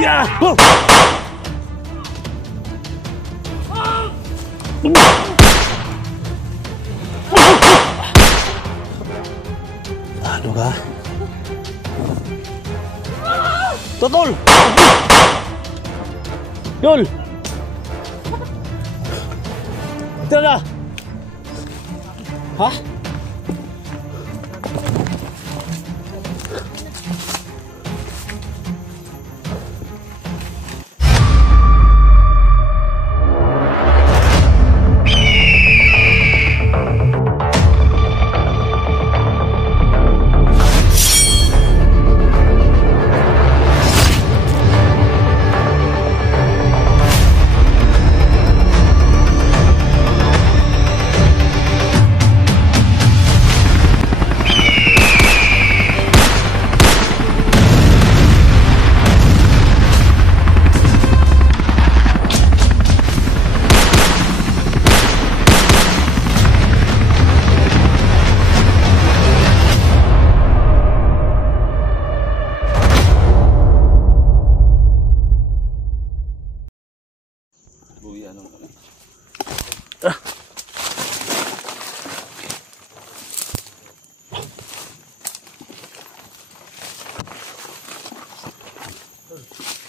Ya! Oh! Ano ka? Totol! Yol! Tara! Ha?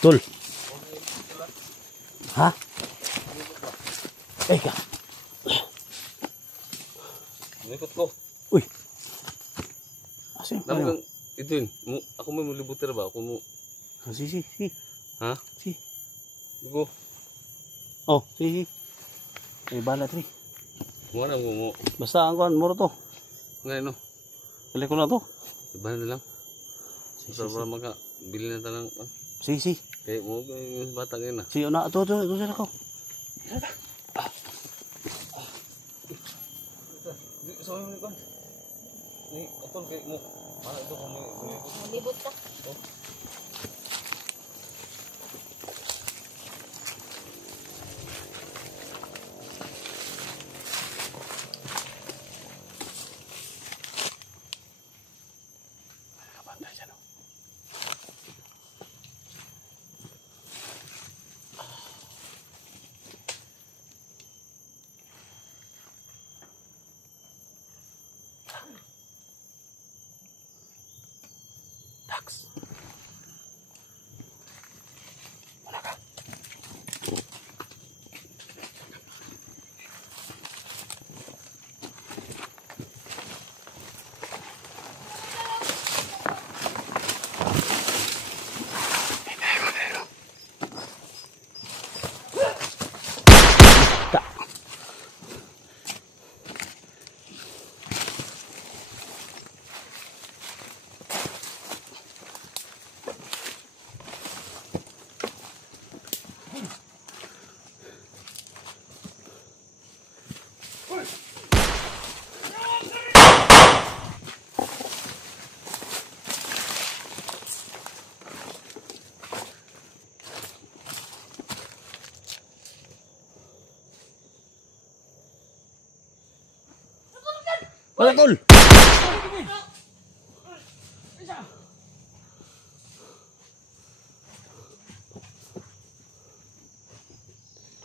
Tol. Ha? Eka. Ikot ko. Uy. Asin. Ito yun. Ako may mulibutir ba? Ako mo. Si. Ha? Si. Go. Oh, si. May bala tri. Muna mo. Basta ang kuhan, muro to. Ngayon no. Balik ko na to. Iba na lang. Para maka bili na tanang. Si. Kayak mo yung bata ngayon na. Si, na, ito sila ko. So, ini kan. Ni atol kayak mo. Mana itu kamu Libot ka. Wala tol.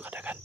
Kadakan.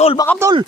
Tol, bakap tol.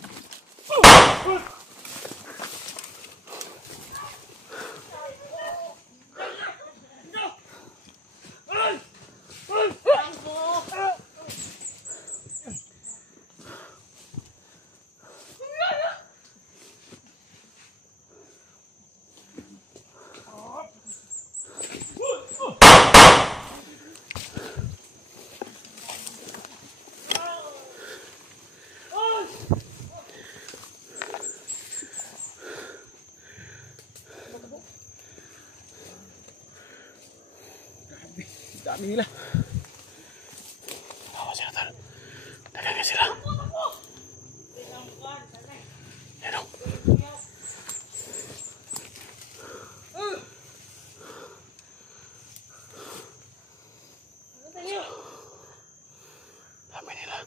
nila. Awas sila tol. Dagang sila. Yan o. Dami nila.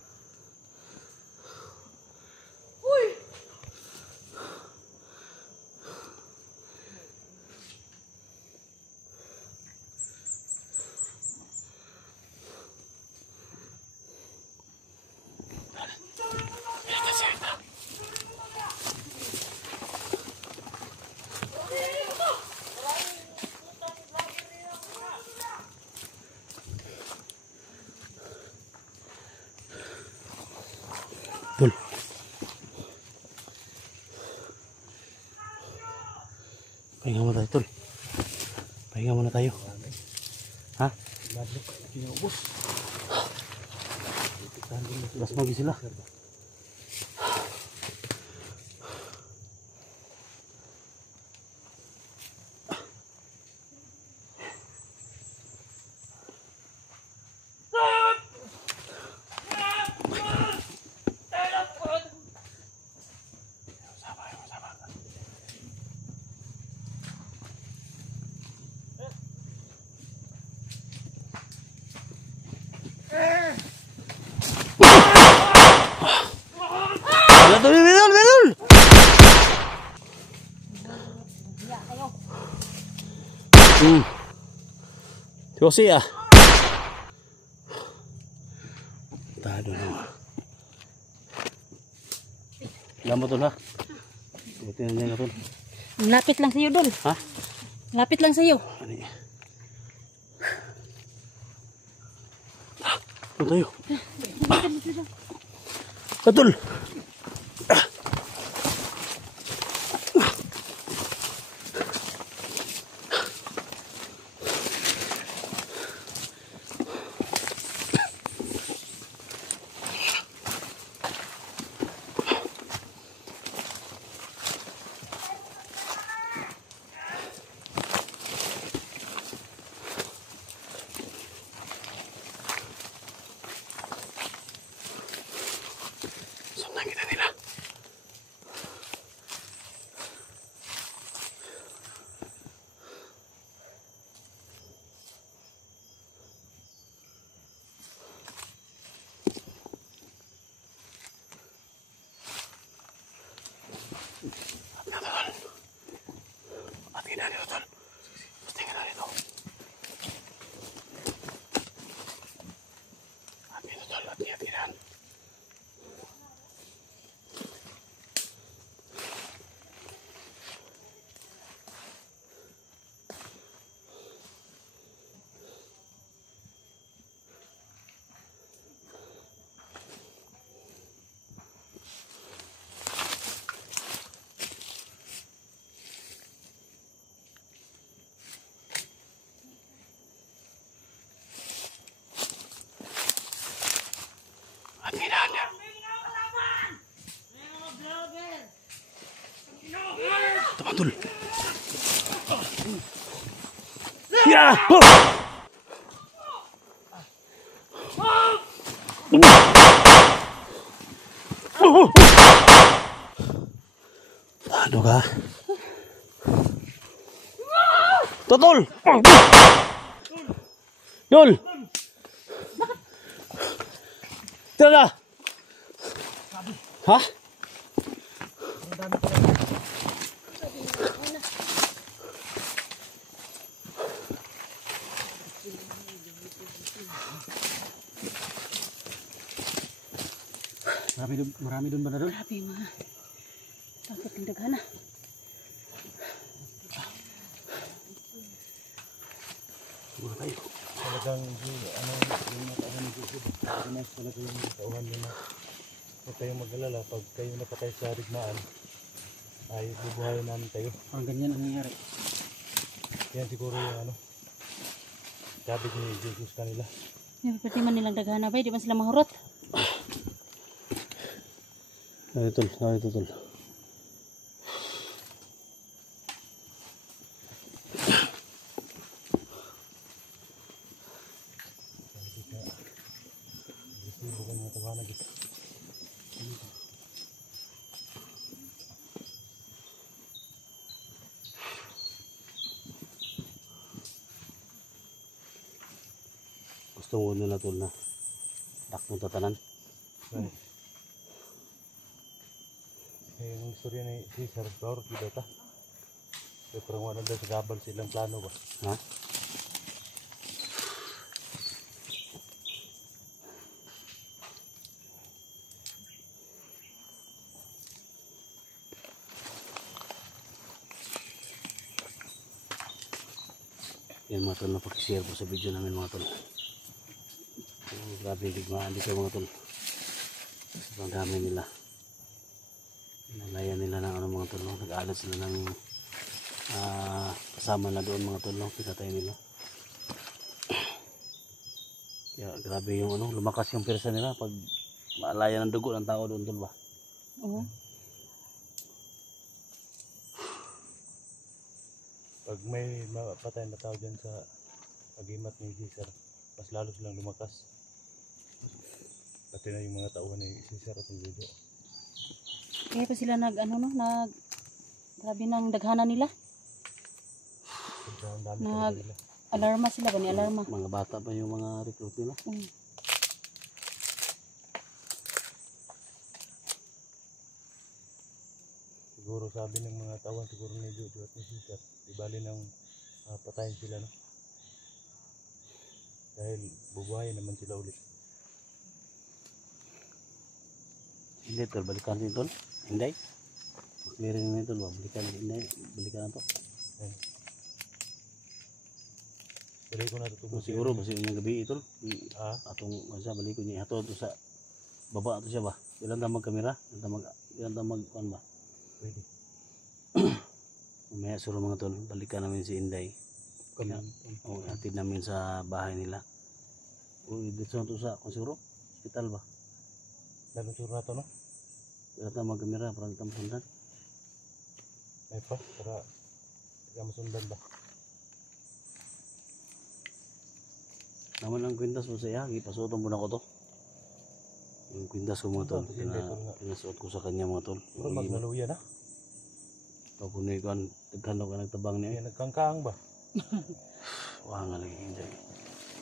Tol. Pahinga muna tayo, tol. Pahinga muna tayo. Ha? Kinubos. Mas magi sila. Wala tol, bedol, bedol. Josi ah. Tado na. Lamot tol ha. Buti na niya tol. Lapit lang sa'yo, Dol. Ha? Lapit lang sa'yo. Ani. Ito tayo. Tol. Saan kita nila? At kita dito, tol. Tingnan na dito. At dito, tol. At hati-hatihan. At hinahan niya. Tama, tol. Ya! Ano ka? Totol! Dol! Tara! Ha? Marami doon ba na doon? Grabe mga. Takot ng daghana. Siguro tayo. Talagang yung nakaanan ko ito. Mas talaga yung tauhan nyo na huwag kayong mag-alala. Pag kayo napatay sa rigmaan, ay bubuhayin namin kayo. Ang ganyan ang nangyari. Yan siguro yung sabi ni Jesus kanila. Pati man nilang daghana ba? Di man sila mahurot. Ay, tol. Ay, tol. na gitu. Gusto mo nila tol na takbo tatanan. Right. Yung istorya ni Cesar Flor, kita ta. Kaya parang wala daw sa gabal silang plano ba? Ha? Yan mga tol, napag-share po sa video namin mga tol. Oh, grabe digmaan dito mga tol. Sobrang dami nila. Nalayan nila ng ano mga tol, no? Nag-aalat sila ng kasama na doon mga tol, no? Pinatay nila. Kaya grabe yung ano, lumakas yung pirsa nila pag maalayan ng dugo ng tao doon tol ba? Oo. Pag may mapatay na tao dyan sa pagimat ni Cesar, mas lalo silang lumakas. Pati na yung mga tauhan ni Cesar at ng Jojo. Kaya pa sila grabe ng daghana nila. Sobrang dami Nag- talaga nila. Alarma sila ba ni alarma? Mga bata pa yung mga recruit nila. Siguro sabi ng mga tauhan siguro ni Jojo at ni Cesar, di bali nang patayin sila, no? Dahil bubuhayin naman sila ulit. Hindi tol, balikan din tol. Hindi. Clearing na tol ba? Balikan, hindi. Balikan na to. Yan. Balik ko na ito So, siguro kasi yung gabi ito. Ah, Atong sa balik ko niya ato sa baba ato siya ba? Ilan ta magkamera? Ilan ta kuan ba? pwede. Mamaya suro mga tol, balikan namin si Inday. Kaya, hatid namin sa bahay nila. Uy, dito to sa kung siguro, hospital ba? Lalong suro na ito, no? Ilan ta magkamera para kita masundan. Ay pa, para masundan ba? Naman ang kwintas mo sa iya, ipasuotan mo na ko to. Yung kwintas ko mga tol, pinasuot ko sa kanya mga tol. Pero magnaluya na. Ito kung ikaw, nagkano ka nagtabang niya. Yan, nagkangkaang ba? Wah nga lagi Inday.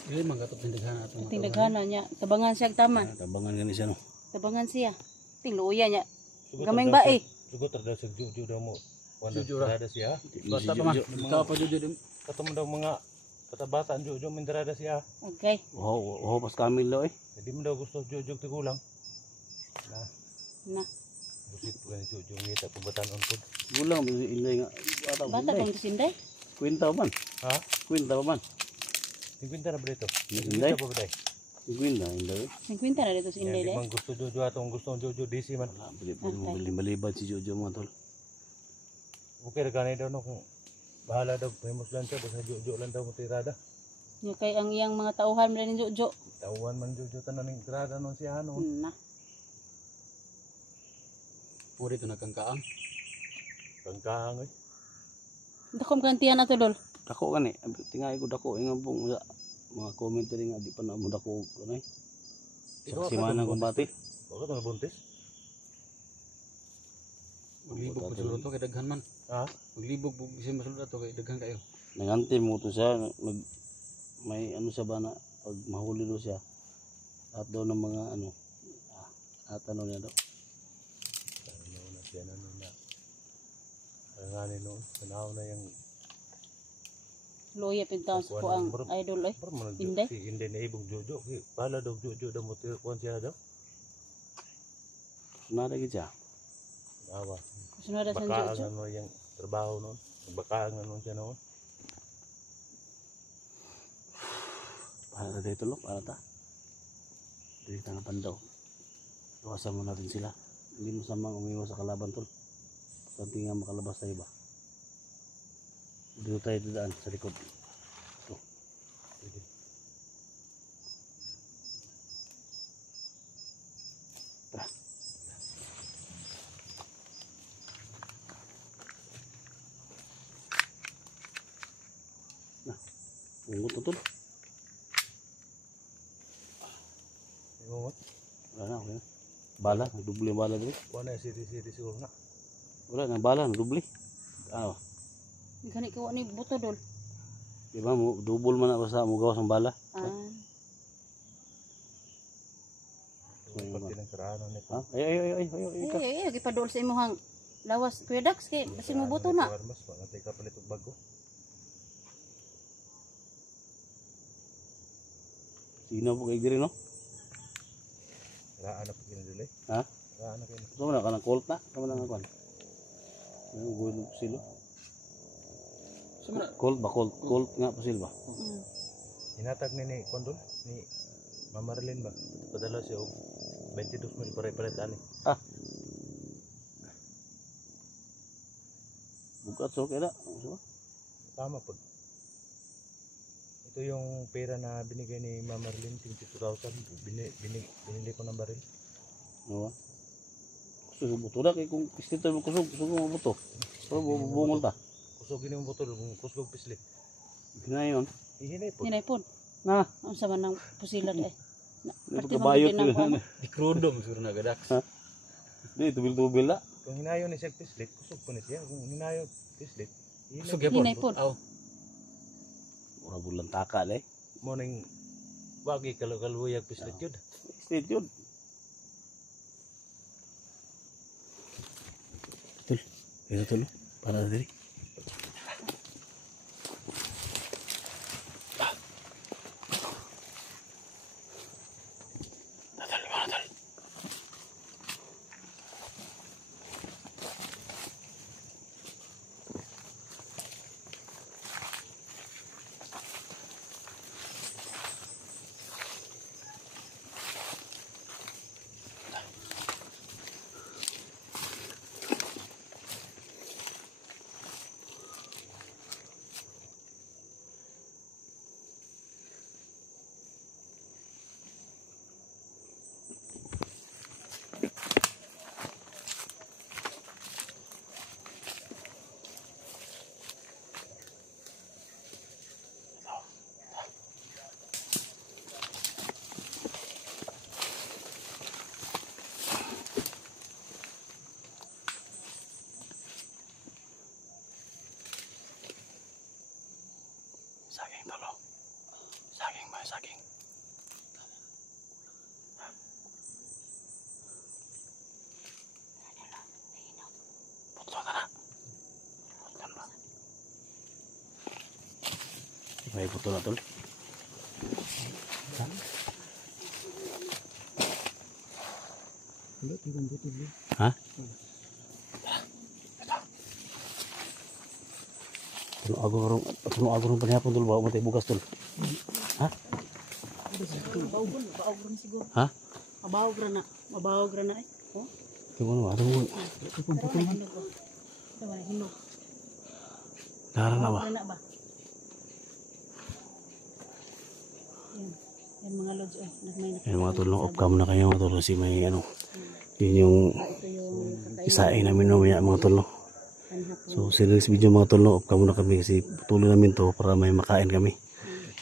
Dili man gatot tindaghana ato. Ting daghana niya. Tabangan siya taman. Tabangan gani siya no. Tabangan siya. Ting luya niya. Sugot Gamay na daw ba eh? Sugot na daw sa Jojo daw mo. Wala Jojo ra. darada siya. Basta pa man. Ikaw pa jud jud. Katong daw mga katabata ang Jojo mindarada siya. Okay. Oh, pas kamil daw eh. Hindi mo daw gusto Jojo tigulang. Na, Na. busit ko ni Jojo ngita pabatan on food. Gulang si Inday nga. Bata Inday. kang sinday. Kwenta pa man. Ha? Kwenta pa man. Tingkwinta na ba dito? Inday. Tingkwinta pa ba dito? Kwenta Inday. 50 na dito si Yan, Inday di dai. man gusto Jojo atong gusto Jojo DC man. Wala, balibad si Jojo mga tol. Okay ra ganay daw no kung bahala daw famous lang siya basta Jojo lang daw mo tirada. Nya kay ang iyang mga tauhan man ni Jojo. Tauhan man Jojo tanan ning tirada non siya ano. Na. Puri to nagkangkaang. Kangkaang eh. Dakom kantihan ato dol. Dako gani, tingay ko dako ingon pong sa mga commentary nga di pa na mo dako ano eh. Ikaw, Si Manang buntis kumbati. Bakit na buntis? Maglibog po siguro to kay daghan man. Ha? Maglibog po kasi masulod to kay daghan kayo. Nanganti mo to siya may ano siya ba na pag mahuli do siya. At daw ng mga ano at ano niya daw. Ano na siya na na. Ngani noon, panahon na yung Luya pintaon sa ko ang idol eh. pero man Inday? si Inday na ibong Jojo. Bala daw Jojo daw mo tirkuan siya daw. Nada gid siya. Awa. Sunod sa Baka Jojo. ang ano yung trabaho noon. Baka ang ano siya noon. Para dito lo, para ta. Dito na pandaw. Iwasan mo natin sila. Hindi mo samang umiwas sa kalaban tol. Kunti nga makalabas tayo ba. Dito tayo daan sa likod. Ito. Sige. Tara. Nah, ungot na tol. Yung mo? Wala na, okay Bala, nagdubli ang bala dito. Wala na siri-siri siguro na. Wala nang bala, nagdubli. Ah, Gani ko ni buto dol. di ba mo double man ako sa mo gawas ang bala. Ah, Pati ng karano nito. Ha? Ay. ay gipadol sa imong lawas Kuya Dax kay basin mo buto na. Mas pangatay ka palit og bago. Sino po kay diri no? Raan na pag ginadili. Ha? Raan na kayo. So na kanang colt na, kamo na kuan. Ang gulo silo. Sumra. Colt nga po sila ba? Mm. Hinatag ni Kondol ni Mama Marlene ba? Padala siya og 22,000 pare-paret ani. Ah. Bukat so kaya. So, Tama po. Ito yung pera na binigay ni Mama Marlene, 22,000. Binili ko ng baril. no. Kusog buto na kay kung pistito mo kusog mo buto. So bungol ta. Kusogin yung botol, kusog pislit. Ginayon. Ihinay po. Hinay pon. Na, Unsa man nang pusilan eh. ito kabayot na kuan. Di krudo mo siguro na gadak. di tubil-tubil na. Kung hinayo ni siya pislit, kusog po ni siya. Kung hinayo pislit, Kusog ihinay. yapon. Hinay pon. Aw. Ora bulan taka le. Mo ning wagi kaluyag pislit yun. State yun. Tul. Ito tulo. Para diri. Saging tulo. Saging ba saging? Putlo ka na. Putlo ba? May putlo na tol. Ha? Puno agurong panihapon tol ba? Matay bugas tol. Ha? Mabaog siguro. Ha? Mabaog ra na eh. Oh. Ito mo naman. Ito mo. Hinog. Nara na ba? Mabaog ra na ba? Yan mga lods eh. Yung mga tol, off cam na kayo mga tol kasi may ano. Yun yung Ito yung isain namin mamaya mga tol no. kanhapon. So sa next video mga tol no, off cam na kami kasi tuloy namin to para may makain kami.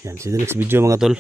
Yan, sa next video mga tol.